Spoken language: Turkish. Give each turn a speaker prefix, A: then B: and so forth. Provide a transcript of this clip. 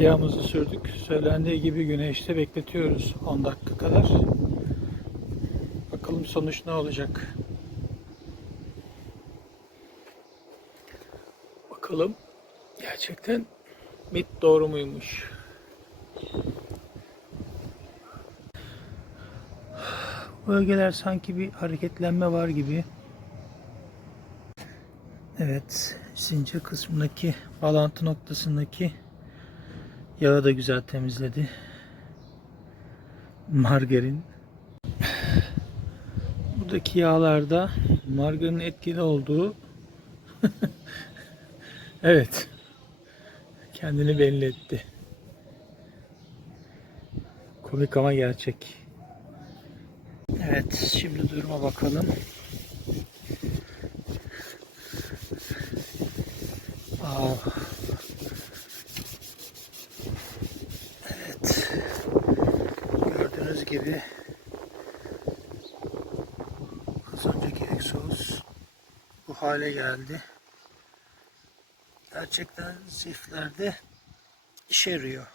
A: Yağımızı sürdük. Söylendiği gibi güneşte bekletiyoruz 10 dakika kadar. Bakalım sonuç ne olacak. Bakalım gerçekten mit doğru muymuş? Bölgeler sanki bir hareketlenme var gibi. Evet, zincir kısmındaki bağlantı noktasındaki yağı da güzel temizledi. Margarin. Buradaki yağlarda margarinin etkili olduğu evet kendini belli etti. Komik ama gerçek. Evet, şimdi duruma bakalım. Aa. Evet. Gördüğünüz gibi az önceki egzoz bu hale geldi. Gerçekten ziflerde işe yarıyor.